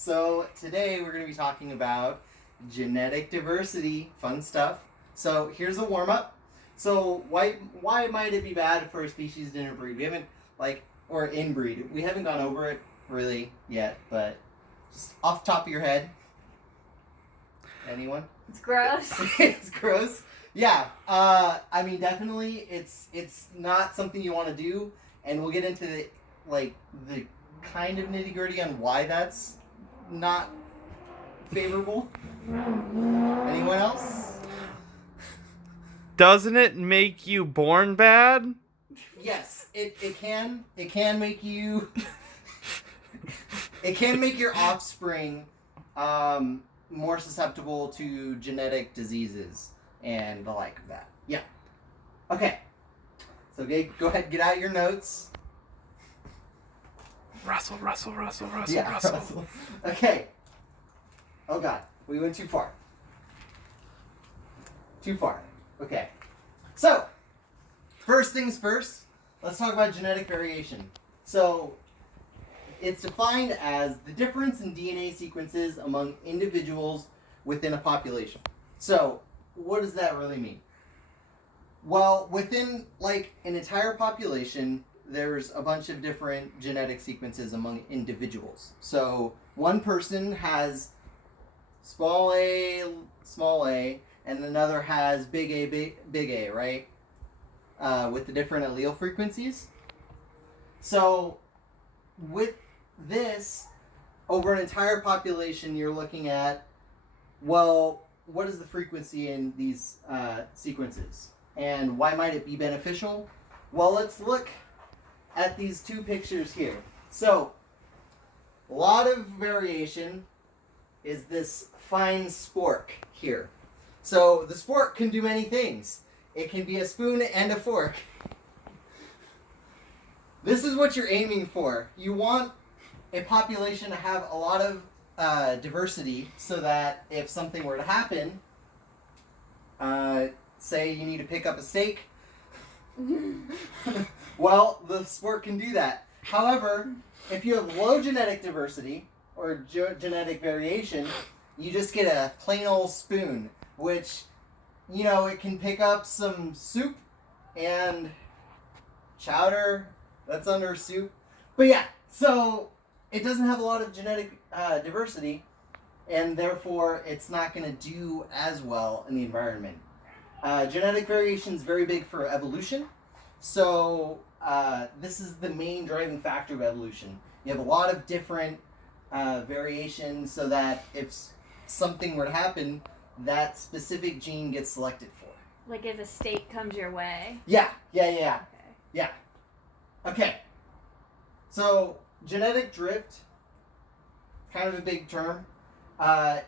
So today we're going to be talking about genetic diversity, fun stuff. So here's a warm up. So why might it be bad for a species to interbreed? We haven't or inbreed. We haven't gone over it really yet, but just off the top of your head. Anyone? It's gross. It's gross. Yeah. I mean, definitely, it's not something you want to do, and we'll get into the kind of nitty gritty on why that's not favorable. Anyone else? Doesn't it make you born bad? Yes, it can make you. It can make your offspring more susceptible to genetic diseases and the like of that. Yeah. Okay. So go ahead, get out your notes. Russell. Okay. Oh God, we went too far. Okay. So, first things first, let's talk about genetic variation. So, it's defined as the difference in DNA sequences among individuals within a population. So, what does that really mean? Well, within an entire population, there's a bunch of different genetic sequences among individuals. So, one person has small a, and another has big A, right? With the different allele frequencies. So, with this, over an entire population, you're looking at, well, what is the frequency in these sequences? And why might it be beneficial? Well, let's look at these two pictures here. So, a lot of variation is this fine spork here. So, the spork can do many things. It can be a spoon and a fork. This is what you're aiming for. You want a population to have a lot of diversity so that if something were to happen, say you need to pick up a steak, well, the spork can do that. However, if you have low genetic diversity or genetic variation, you just get a plain old spoon, which, it can pick up some soup and chowder that's under soup. But yeah, so it doesn't have a lot of genetic diversity, and therefore it's not going to do as well in the environment. Genetic variation is very big for evolution, so this is the main driving factor of evolution. You have a lot of different variations so that if something were to happen, that specific gene gets selected for. Like if a steak comes your way? Yeah. Okay. Yeah. Okay. So, genetic drift, kind of a big term.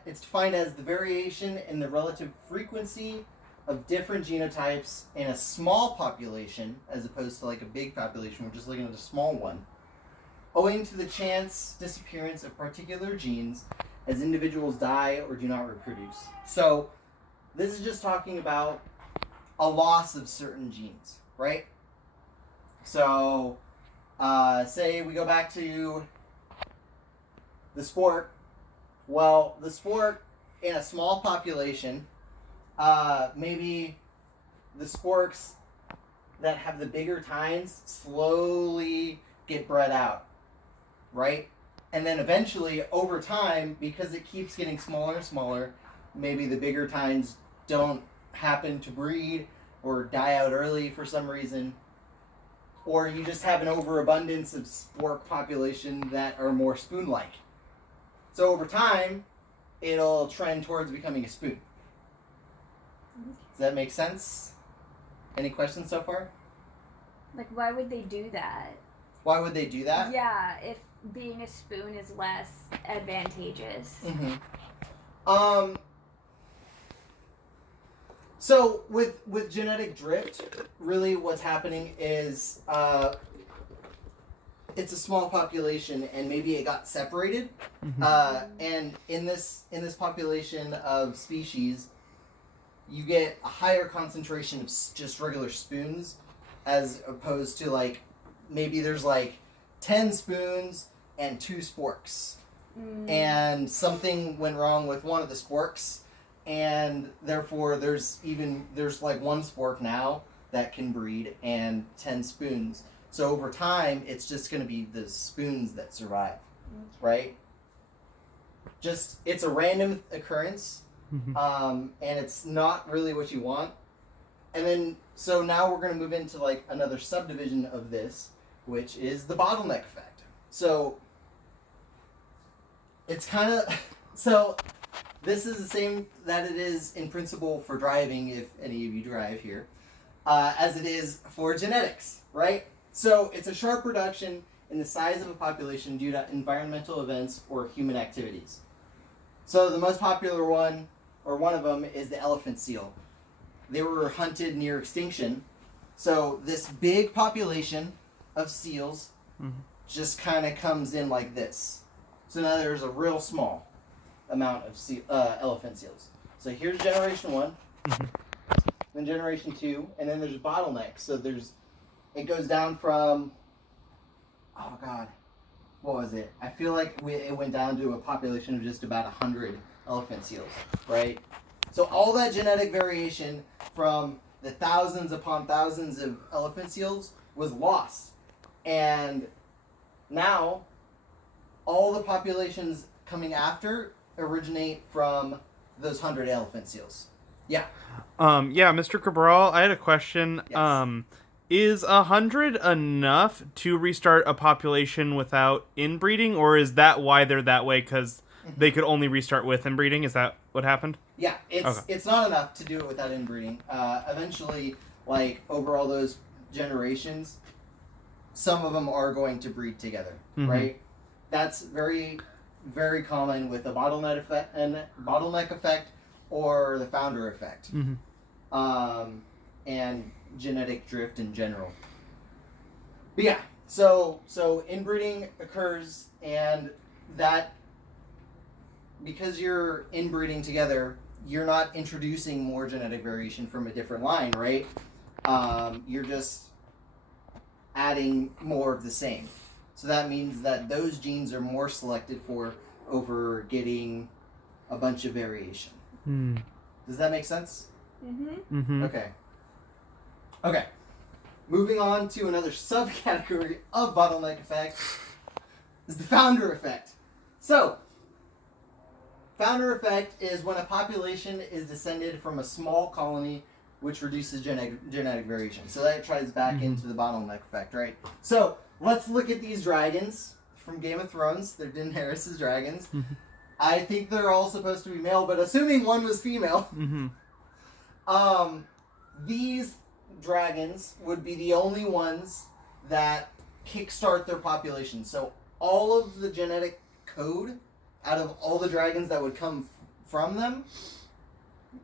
It's defined as the variation in the relative frequency of different genotypes in a small population, as opposed to a big population. We're just looking at a small one, owing to the chance disappearance of particular genes as individuals die or do not reproduce. So, this is just talking about a loss of certain genes, right? So, say we go back to the spork. Well, the spork in a small population, maybe the sporks that have the bigger tines slowly get bred out, right? And then eventually, over time, because it keeps getting smaller and smaller, maybe the bigger tines don't happen to breed or die out early for some reason. Or you just have an overabundance of spork population that are more spoon-like. So over time, it'll trend towards becoming a spoon. Does that make sense? Any questions so far? Why would they do that? Why would they do that? Yeah, if being a spoon is less advantageous. Mm-hmm. So with genetic drift, really what's happening is it's a small population and maybe it got separated. Mm-hmm. And in this population of species, you get a higher concentration of just regular spoons as opposed to maybe there's 10 spoons and 2 sporks. and something went wrong with one of the sporks, and therefore there's like one spork now that can breed and 10 spoons. So over time, it's just going to be the spoons that survive, right? Just, it's a random occurrence, and it's not really what you want. And then, so now we're going to move into like another subdivision of this, which is the bottleneck effect. So it's kind of, so this is the same that it is in principle for driving, if any of you drive here, as it is for genetics, right? So it's a sharp reduction in the size of a population due to environmental events or human activities. So the most popular one, or one of them, is the elephant seal. They were hunted near extinction. So this big population of seals just kind of comes in like this. So now there's a real small amount of elephant seals. So here's generation 1, then generation 2, and then there's a bottleneck. So it goes down from, oh God, what was it? I feel like it went down to a population of just about 100 elephant seals, right? So all that genetic variation from the thousands upon thousands of elephant seals was lost. And now all the populations coming after originate from those 100 elephant seals. Yeah. Yeah, Mr. Cabral, I had a question. Yes. Is 100 enough to restart a population without inbreeding, or is that why they're that way? Because they could only restart with inbreeding? Is that what happened? Yeah, it's not enough to do it without inbreeding. Eventually, like, over all those generations, some of them are going to breed together, right? That's very, very common with the bottleneck effect or the founder effect. And genetic drift in general. But yeah, so inbreeding occurs, and that, because you're inbreeding together, you're not introducing more genetic variation from a different line, right? You're just adding more of the same. So that means that those genes are more selected for over getting a bunch of variation. Does that make sense? Okay. Moving on to another subcategory of bottleneck effect is the founder effect. So, founder effect is when a population is descended from a small colony which reduces genetic variation. So that ties back into the bottleneck effect, right? So, let's look at these dragons from Game of Thrones. They're Daenerys' dragons. I think they're all supposed to be male, but assuming one was female, these dragons would be the only ones that kickstart their population. So all of the genetic code out of all the dragons that would come from them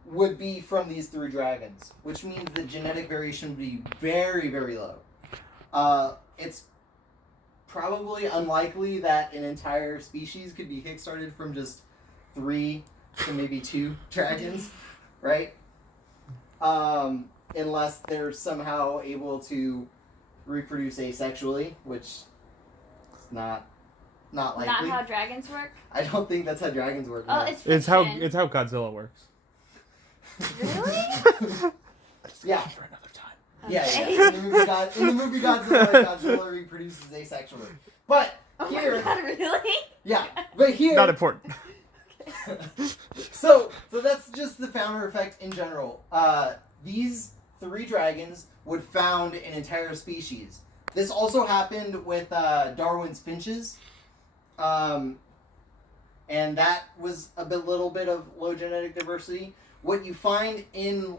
would be from these 3 dragons, which means the genetic variation would be very, very low. It's probably unlikely that an entire species could be kickstarted from just 3 to maybe 2 dragons, right? Unless they're somehow able to reproduce asexually, which is not likely. Not how dragons work? I don't think that's how dragons work. Oh, no. it's fiction. It's how Godzilla works. Really? Yeah. For another time. Yeah. Okay. In the movie Godzilla reproduces asexually. But Oh here, my God, really? yeah, but here, Not important. so that's just the founder effect in general. These 3 dragons would found an entire species. This also happened with Darwin's finches, and that was a little bit of low genetic diversity. What you find in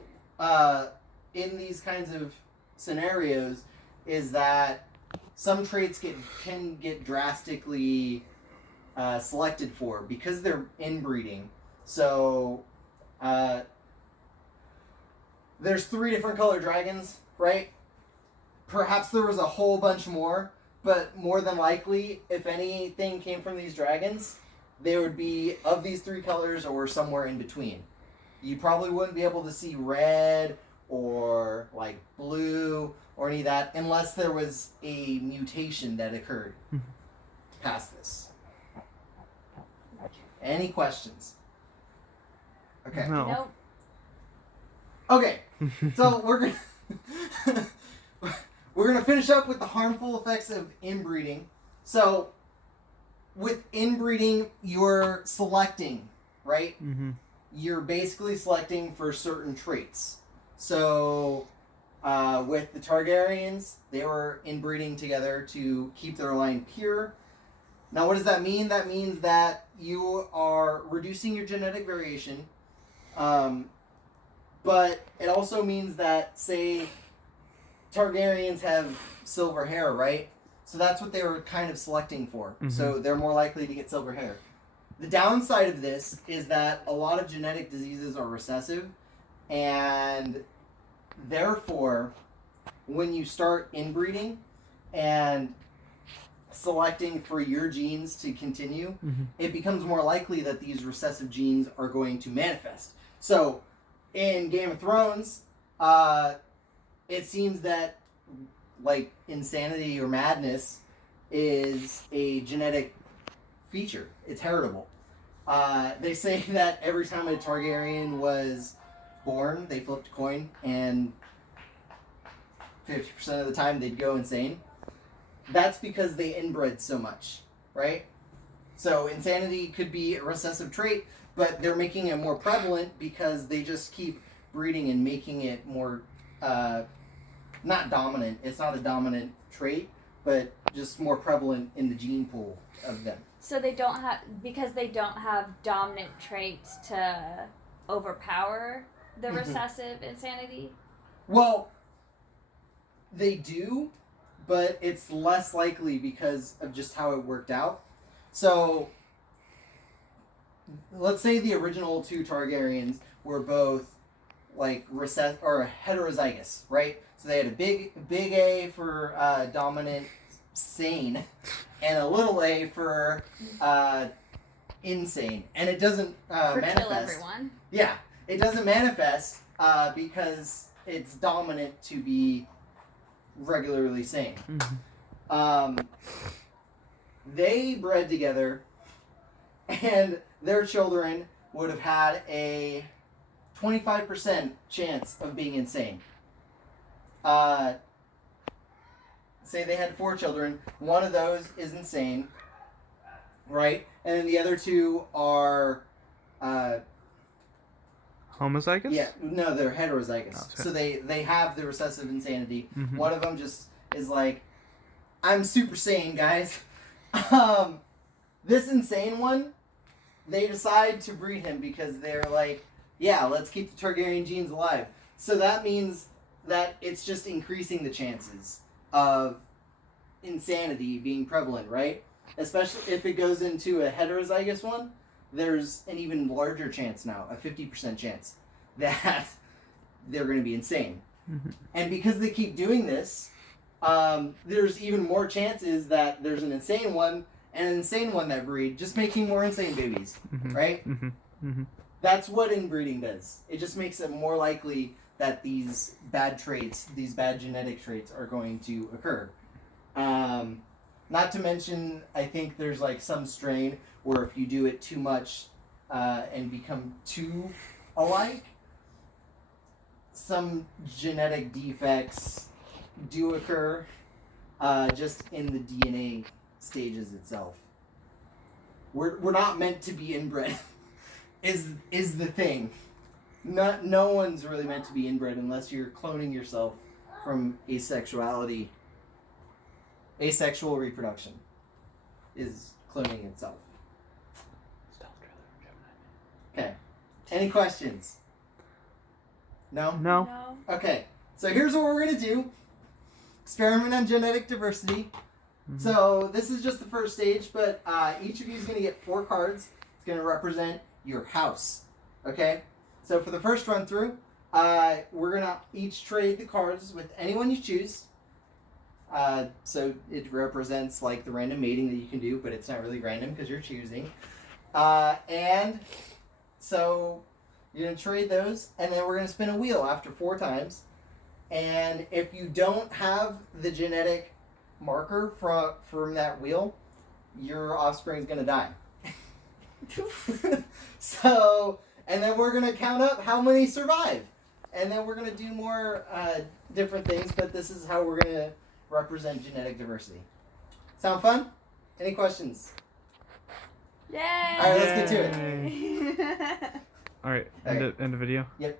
these kinds of scenarios is that some traits can get drastically selected for because they're inbreeding. So there's 3 different color dragons, right? Perhaps there was a whole bunch more, but more than likely, if anything came from these dragons, they would be of these 3 colors or somewhere in between. You probably wouldn't be able to see red or like blue or any of that unless there was a mutation that occurred past this. Any questions? Okay. No. Nope. Okay. So we're gonna finish up with the harmful effects of inbreeding. So with inbreeding, you're selecting, right? Mm-hmm. You're basically selecting for certain traits. So with the Targaryens, they were inbreeding together to keep their line pure. Now, what does that mean? That means that you are reducing your genetic variation. But it also means that, say, Targaryens have silver hair, right? So that's what they were kind of selecting for. Mhm. So they're more likely to get silver hair. The downside of this is that a lot of genetic diseases are recessive, and therefore, when you start inbreeding and selecting for your genes to continue, Mm-hmm. it becomes more likely that these recessive genes are going to manifest. So, in Game of Thrones, it seems that, like, insanity or madness is a genetic feature. It's heritable. They say that every time a Targaryen was born, they flipped a coin, and 50% of the time they'd go insane. That's because they inbred so much, right? So insanity could be a recessive trait, but they're making it more prevalent because they just keep breeding and making it more, not dominant. It's not a dominant trait, but just more prevalent in the gene pool of them. So because they don't have dominant traits to overpower the Mhm. recessive insanity. Well, they do, but it's less likely because of just how it worked out. So, let's say the original two Targaryens were both like heterozygous, right? So they had a big A for dominant sane, and a little a for insane, and it doesn't For manifest. kill everyone. Yeah, it doesn't manifest because it's dominant to be regularly sane. Mm-hmm. They bred together, and their children would have had a 25% chance of being insane. Say they had 4 children, one of those is insane, right? And then the other 2 are Homozygous? yeah, no, they're heterozygous. Oh, okay. So they have the recessive insanity. Mhm. One of them just is like, I'm super sane, guys. This insane one, they decide to breed him because they're like, yeah, let's keep the Targaryen genes alive. So that means that it's just increasing the chances of insanity being prevalent, right? Especially if it goes into a heterozygous one, there's an even larger chance now, a 50% chance, that they're going to be insane. Mhm. And because they keep doing this, there's even more chances that there's an insane one and an insane one that breed, just making more insane babies, Mhm. right? Mm-hmm. Mm-hmm. That's what inbreeding does. It just makes it more likely that these bad traits, these bad genetic traits, are going to occur. Not to mention, I think there's like some strain where if you do it too much and become too alike, some genetic defects do occur just in the DNA stages itself. We're not meant to be inbred. is the thing. No one's really meant to be inbred unless you're cloning yourself from asexuality. Asexual reproduction is cloning itself. Okay. Any questions? No? No. No. Okay. So here's what we're going to do. Experiment on genetic diversity. Mhm. So this is just the first stage, but each of you is going to get 4 cards. It's going to represent your house. Okay? So for the first run through, we're going to each trade the cards with anyone you choose. So it represents like the random mating that you can do, but it's not really random because you're choosing. And so you're going to trade those, and then we're going to spin a wheel after 4 times. And if you don't have the genetic marker from that wheel, your offspring is going to die. So, and then we're gonna count up how many survive, and then we're gonna do more different things. But this is how we're gonna represent genetic diversity. Sound fun? Any questions? Yay! All right, let's get to it. All right, end of video. Yep.